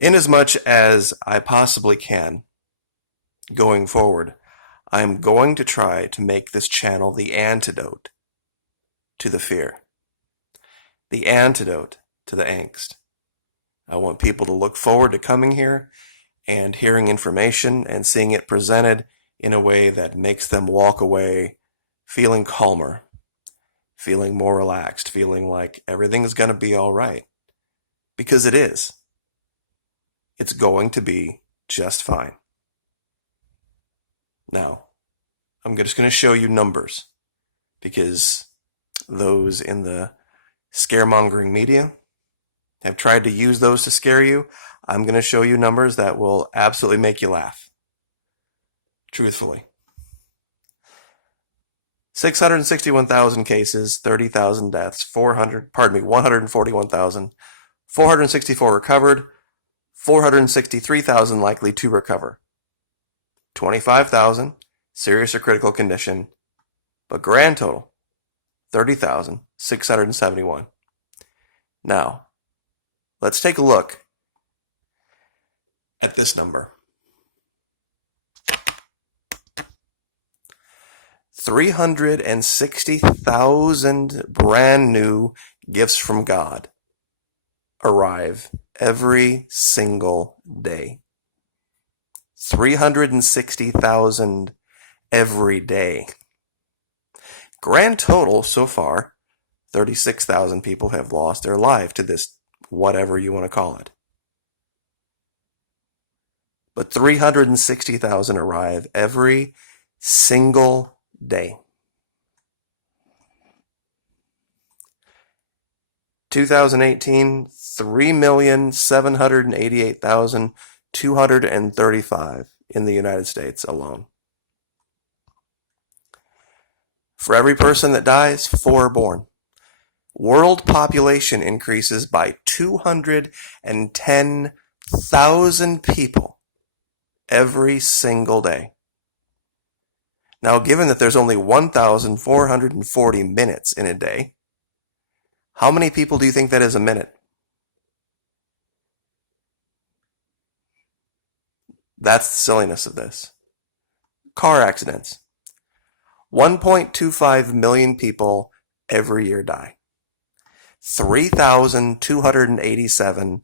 Inasmuch as I possibly can, going forward, I'm going to try to make this channel the antidote to the fear, the antidote to the angst. I want people to look forward to coming here and hearing information and seeing it presented in a way that makes them walk away feeling calmer, feeling more relaxed, feeling like everything's going to be all right. Because it is. It's going to be just fine. Now, I'm just going to show you numbers because those in the scaremongering media have tried to use those to scare you. I'm going to show you numbers that will absolutely make you laugh. Truthfully. 661,000 cases, 30,000 deaths, 141,464 recovered, 463,000 likely to recover. 25,000 serious or critical condition, but grand total 30,671. Now, let's take a look at this number. 360,000 brand new gifts from God arrive every single day. 360,000 every day. Grand total so far, 36,000 people have lost their life to this, whatever you want to call it. But 360,000 arrive every single day. 2018, 3,788,235 in the United States alone. For every person that dies, 4 are born. World population increases by 210,000 people every single day. Now, given that there's only 1,440 minutes in a day, how many people do you think that is a minute? That's the silliness of this. Car accidents. 1.25 million people every year die. 3,287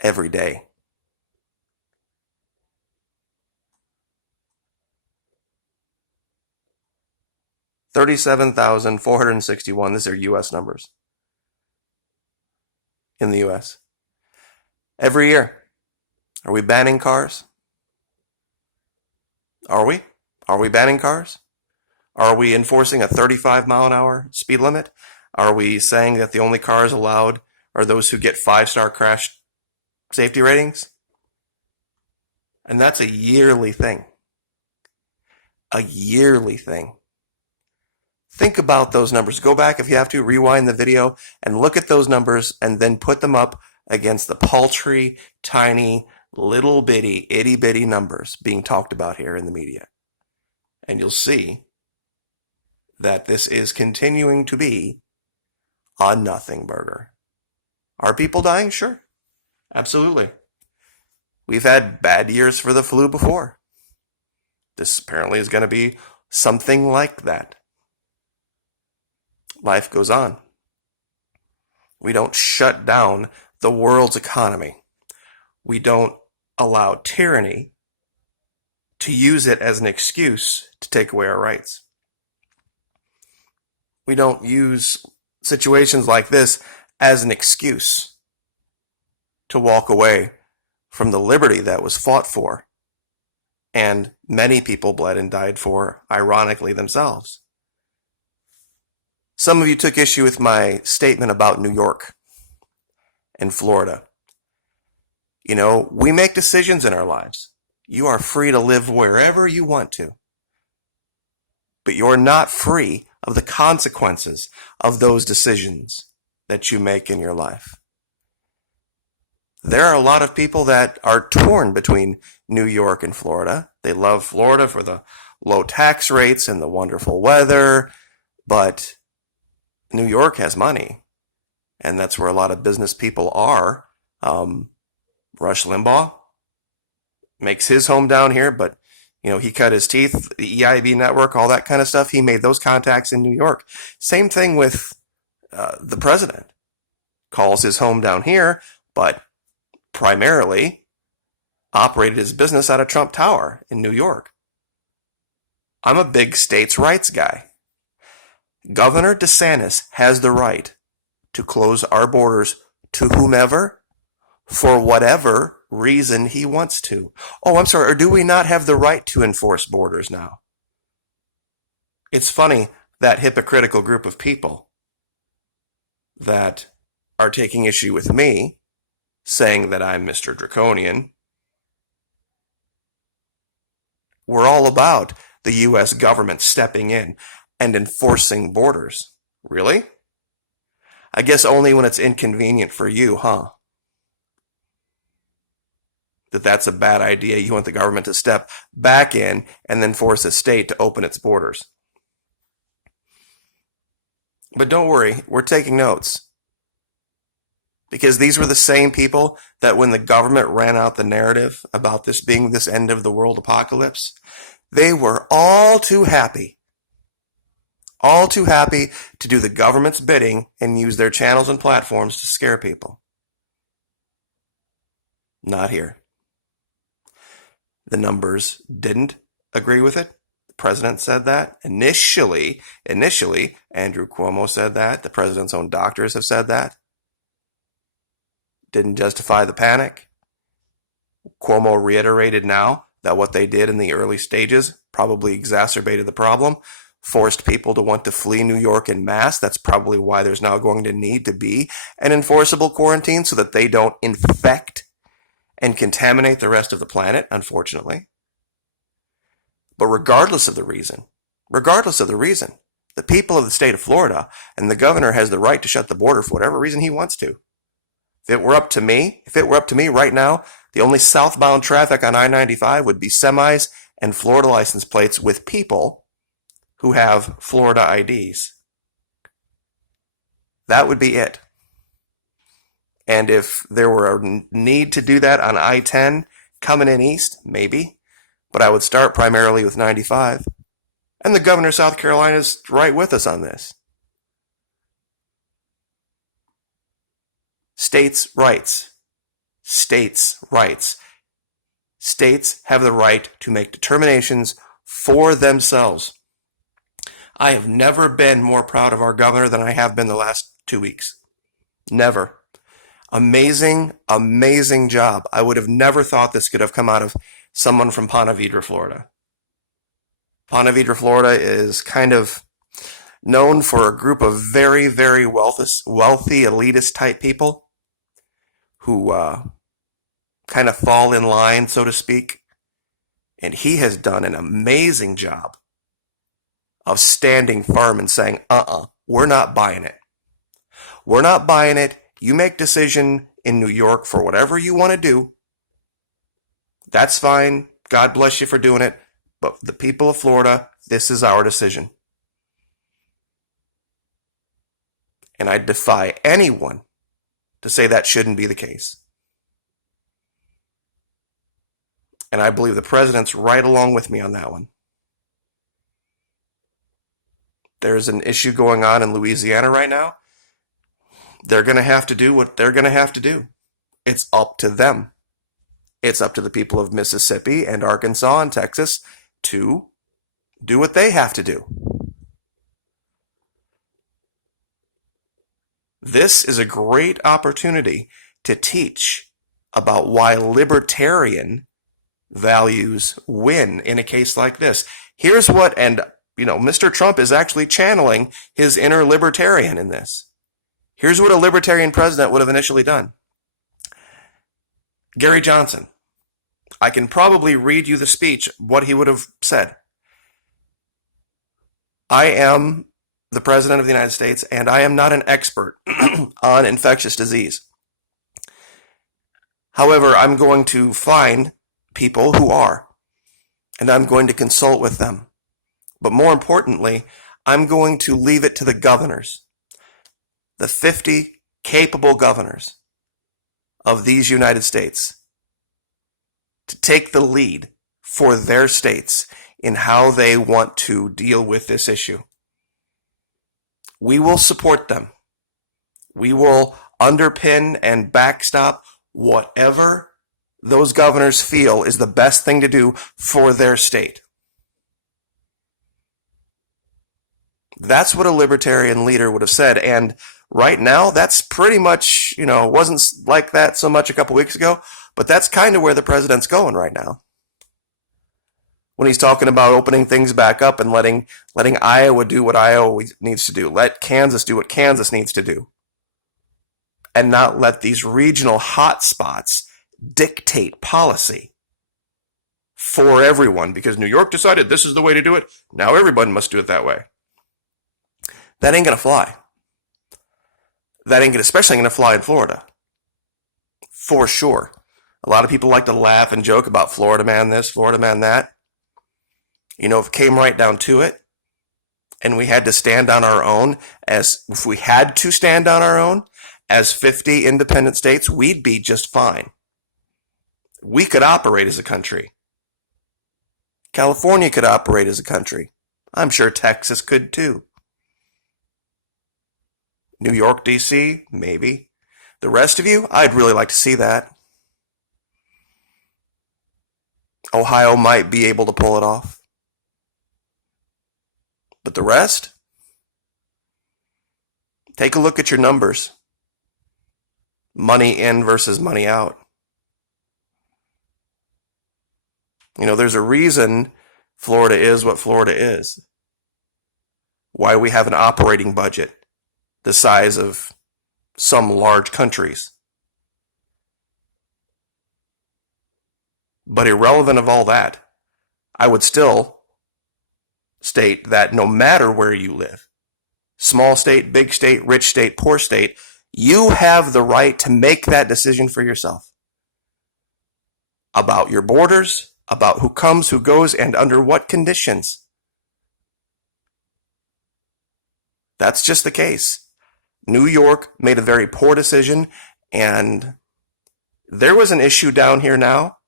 every day. $37,461. These are U.S. numbers. In the U.S. Every year. Are we banning cars? Are we? Are we banning cars? Are we enforcing a 35 mile an hour speed limit? Are we saying that the only cars allowed are those who get 5-star crash safety ratings? And that's a yearly thing. A yearly thing. Think about those numbers. Go back if you have to, rewind the video, and look at those numbers and then put them up against the paltry, tiny, little bitty, itty bitty numbers being talked about here in the media. And you'll see that this is continuing to be a nothing burger. Are people dying? Sure. Absolutely. We've had bad years for the flu before. This apparently is going to be something like that. Life goes on. We don't shut down the world's economy. We don't allow tyranny to use it as an excuse to take away our rights. We don't use situations like this as an excuse to walk away from the liberty that was fought for and many people bled and died for, ironically, themselves. Some of you took issue with my statement about New York and Florida. You know, we make decisions in our lives. You are free to live wherever you want to. But you're not free of the consequences of those decisions that you make in your life. There are a lot of people that are torn between New York and Florida. They love Florida for the low tax rates and the wonderful weather, but New York has money, and that's where a lot of business people are. Rush Limbaugh makes his home down here, but he cut his teeth, the EIB network, all that kind of stuff. He made those contacts in New York. Same thing with the president. Calls his home down here, but primarily operated his business out of Trump Tower in New York. I'm a big states' rights guy. Governor Desantis has the right to close our borders to whomever, for whatever reason he wants to. Oh, I'm sorry, or do we not have the right to enforce borders now? It's funny, that hypocritical group of people that are taking issue with me, saying that I'm Mr. Draconian. We're all about the U.S. government stepping in and enforcing borders. Really? I guess only when it's inconvenient for you, huh? That's a bad idea. You want the government to step back in and then force a state to open its borders. But don't worry, we're taking notes. Because these were the same people that when the government ran out the narrative about this being this end of the world apocalypse, they were all too happy to do the government's bidding and use their channels and platforms to scare people. Not here. The numbers didn't agree with it. The president said that. Initially, Andrew Cuomo said that. The president's own doctors have said that. Didn't justify the panic. Cuomo reiterated now that what they did in the early stages probably exacerbated the problem, forced people to want to flee New York en masse. That's probably why there's now going to need to be an enforceable quarantine so that they don't infect and contaminate the rest of the planet, unfortunately. But regardless of the reason, the people of the state of Florida and the governor has the right to shut the border for whatever reason he wants to. If it were up to me right now, the only southbound traffic on I-95 would be semis and Florida license plates with people who have Florida IDs. That would be it. And if there were a need to do that on I-10 coming in east, maybe. But I would start primarily with 95. And the governor of South Carolina is right with us on this. States' rights. States' rights. States have the right to make determinations for themselves. I have never been more proud of our governor than I have been the last 2 weeks. Never. Amazing, amazing job. I would have never thought this could have come out of someone from Ponte Vedra, Florida. Ponte Vedra, Florida is kind of known for a group of very, very wealthy elitist type people who kind of fall in line, so to speak. And he has done an amazing job of standing firm and saying, we're not buying it. We're not buying it. You make decision in New York for whatever you want to do. That's fine. God bless you for doing it. But the people of Florida, this is our decision. And I defy anyone to say that shouldn't be the case. And I believe the president's right along with me on that one. There's an issue going on in Louisiana right now. They're going to have to do what they're going to have to do. It's up to them. It's up to the people of Mississippi and Arkansas and Texas to do what they have to do. This is a great opportunity to teach about why libertarian values win in a case like this. Here's what, and Mr. Trump is actually channeling his inner libertarian in this. Here's what a libertarian president would have initially done. Gary Johnson. I can probably read you the speech, what he would have said. I am the President of the United States, and I am not an expert on infectious disease. However, I'm going to find people who are, and I'm going to consult with them. But more importantly, I'm going to leave it to the governors, the 50 capable governors of these United States, to take the lead for their states in how they want to deal with this issue. We will support them. We will underpin and backstop whatever those governors feel is the best thing to do for their state. That's what a libertarian leader would have said. And right now, that's pretty much, wasn't like that so much a couple weeks ago, but that's kind of where the president's going right now. When he's talking about opening things back up and letting Iowa do what Iowa needs to do, let Kansas do what Kansas needs to do, and not let these regional hotspots dictate policy for everyone, because New York decided this is the way to do it. Now everyone must do it that way. That ain't going to fly. That ain't especially going to fly in Florida. For sure. A lot of people like to laugh and joke about Florida man this, Florida man that. If it came right down to it, and we had to stand on our own, as 50 independent states, we'd be just fine. We could operate as a country. California could operate as a country. I'm sure Texas could too. New York, D.C., maybe. The rest of you, I'd really like to see that. Ohio might be able to pull it off. But the rest? Take a look at your numbers. Money in versus money out. There's a reason Florida is what Florida is. Why we have an operating budget the size of some large countries. But irrelevant of all that, I would still state that no matter where you live, small state, big state, rich state, poor state, you have the right to make that decision for yourself about your borders, about who comes, who goes, and under what conditions. That's just the case. New York made a very poor decision, and there was an issue down here now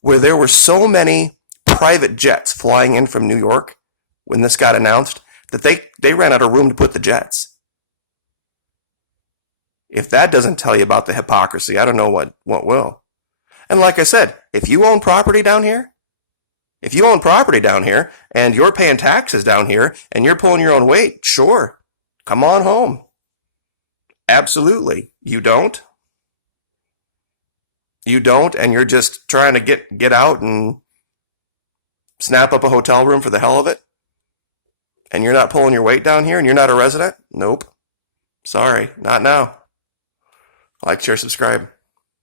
where there were so many private jets flying in from New York when this got announced that they ran out of room to put the jets. If that doesn't tell you about the hypocrisy, I don't know what will. And like I said, if you own property down here and you're paying taxes down here and you're pulling your own weight, sure, come on home. Absolutely. You don't, and you're just trying to get out and snap up a hotel room for the hell of it, and you're not pulling your weight down here, and you're not a resident? Nope. Sorry, not now. Like, share, subscribe.